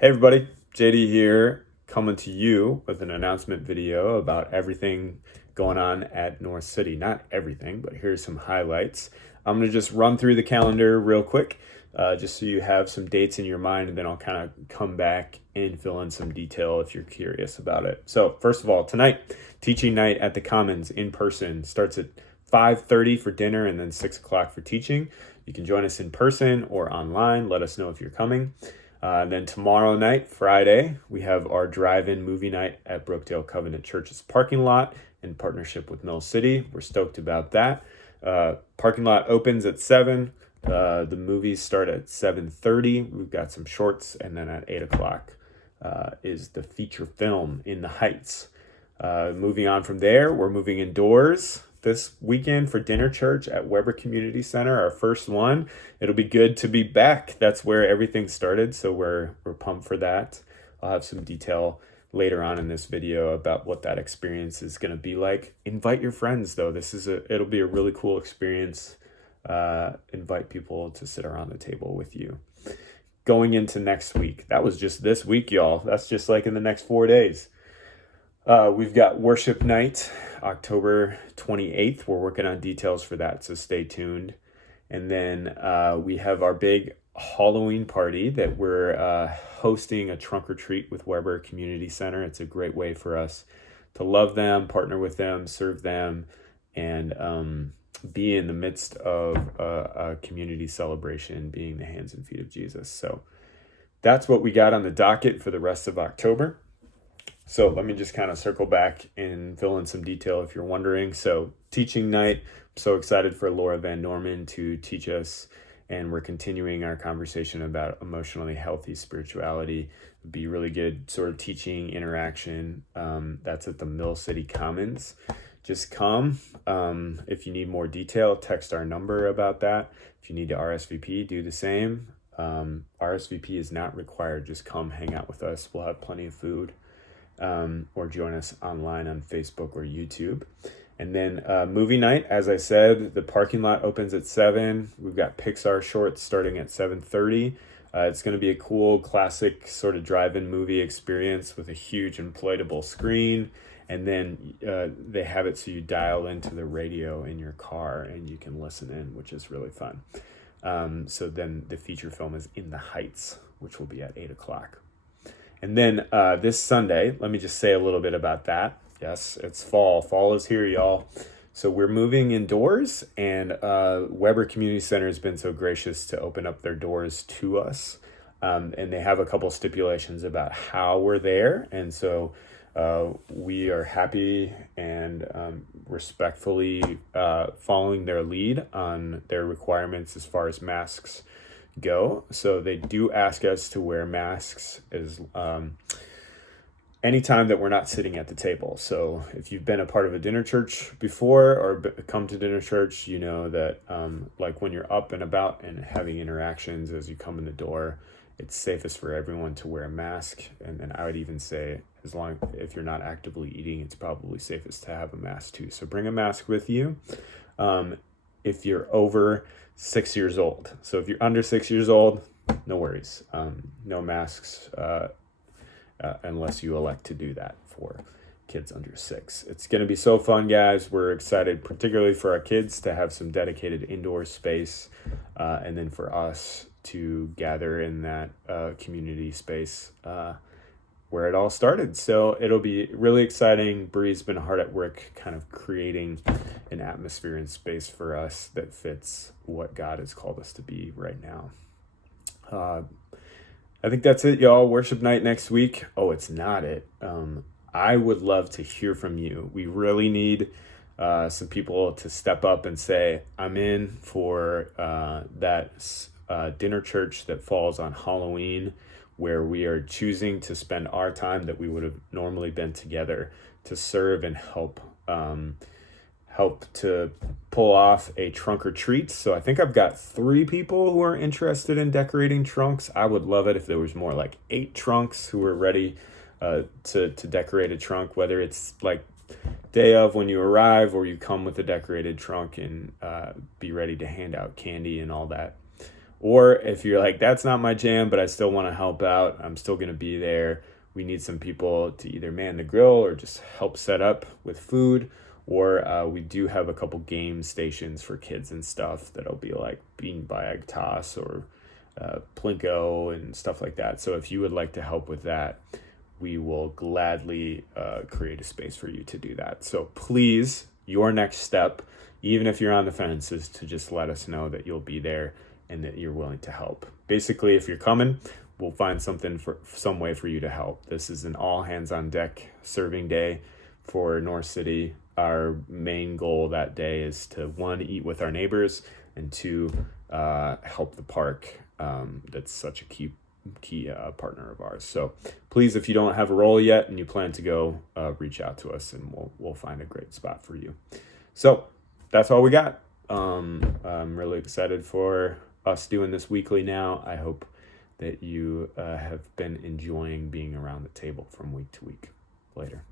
Hey everybody, JD here, coming to you with an announcement video about everything going on at North City. Not everything, but here's some highlights. I'm going to just run through the calendar real quick, just so you have some dates in your mind, and then I'll kind of come back and fill in some detail if you're curious about it. So, first of all, tonight, teaching night at the Commons in person starts at 5:30 for dinner and then 6 o'clock for teaching. You can join us in person or online. Let us know if you're coming. Then tomorrow night, Friday, we have our drive-in movie night at Brookdale Covenant Church's parking lot in partnership with Mill City. We're stoked about that. Parking lot opens at 7. The movies start at 7:30. We've got some shorts, and then at 8 o'clock is the feature film In the Heights. Moving on from there, we're moving indoors this weekend for dinner church at Weber Community Center, our first one. It'll be good to be back. That's where everything started, so we're pumped for that. I'll have some detail later on in this video about what that experience is going to be like. Invite your friends though. It'll be a really cool experience. Invite people to sit around the table with you. Going into next week. That was just this week, y'all. That's just like in the next 4 days. We've got worship night, October 28th. We're working on details for that, so stay tuned. And then we have our big Halloween party that we're hosting, a trunk or treat with Weber Community Center. It's a great way for us to love them, partner with them, serve them, and be in the midst of a community celebration, being the hands and feet of Jesus. So that's what we got on the docket for the rest of October. So let me just kind of circle back and fill in some detail if you're wondering. So teaching night, I'm so excited for Laura Van Norman to teach us, and we're continuing our conversation about emotionally healthy spirituality. It'd be really good sort of teaching interaction. That's at the Mill City Commons. Just come. If you need more detail, text our number about that. If you need to RSVP, do the same. RSVP is not required. Just come hang out with us. We'll have plenty of food. Or join us online on Facebook or YouTube. And then movie night, as I said, the parking lot opens at 7. We've got Pixar shorts starting at 7:30. It's going to be a cool, classic sort of drive-in movie experience with a huge inflatable screen. And then they have it so you dial into the radio in your car and you can listen in, which is really fun. So then the feature film is In the Heights, which will be at 8 o'clock. And then this Sunday, let me just say a little bit about that. Yes, it's fall. Fall is here, y'all. So we're moving indoors, and Weber Community Center has been so gracious to open up their doors to us. And they have a couple stipulations about how we're there. And so we are happy and respectfully following their lead on their requirements as far as masks go. So they do ask us to wear masks as anytime that we're not sitting at the table. So if you've been a part of a dinner church before or come to dinner church, you know that like when you're up and about and having interactions as you come in the door, it's safest for everyone to wear a mask. And then I would even say, if you're not actively eating, it's probably safest to have a mask too. So bring a mask with you. If you're over 6 years old. So if you're under 6 years old, no worries. No masks unless you elect to do that for kids under 6. It's going to be so fun, guys. We're excited, particularly for our kids, to have some dedicated indoor space, and then for us to gather in that community space where it all started. So it'll be really exciting. Bree's been hard at work kind of creating an atmosphere and space for us that fits what God has called us to be right now. I think that's it, y'all. Worship night next week. Oh, it's not it. I would love to hear from you. We really need some people to step up and say, I'm in for that dinner church that falls on Halloween, where we are choosing to spend our time that we would have normally been together to serve and help to pull off a trunk or treat. So I think I've got 3 people who are interested in decorating trunks. I would love it if there was more like 8 trunks who are ready to decorate a trunk, whether it's like day of when you arrive or you come with a decorated trunk and be ready to hand out candy and all that. Or if you're like, that's not my jam, but I still want to help out, I'm still going to be there. We need some people to either man the grill or just help set up with food. Or we do have a couple game stations for kids and stuff that'll be like beanbag toss or Plinko and stuff like that. So if you would like to help with that, we will gladly create a space for you to do that. So please, your next step, even if you're on the fence, is to just let us know that you'll be there and that you're willing to help. Basically, if you're coming, we'll find some way for you to help. This is an all hands on deck serving day for North City. Our main goal that day is to, one, eat with our neighbors, and two, help the park. That's such a key partner of ours. So please, if you don't have a role yet and you plan to go, reach out to us and we'll find a great spot for you. So that's all we got. I'm really excited for us doing this weekly now. I hope that you have been enjoying being around the table from week to week. Later.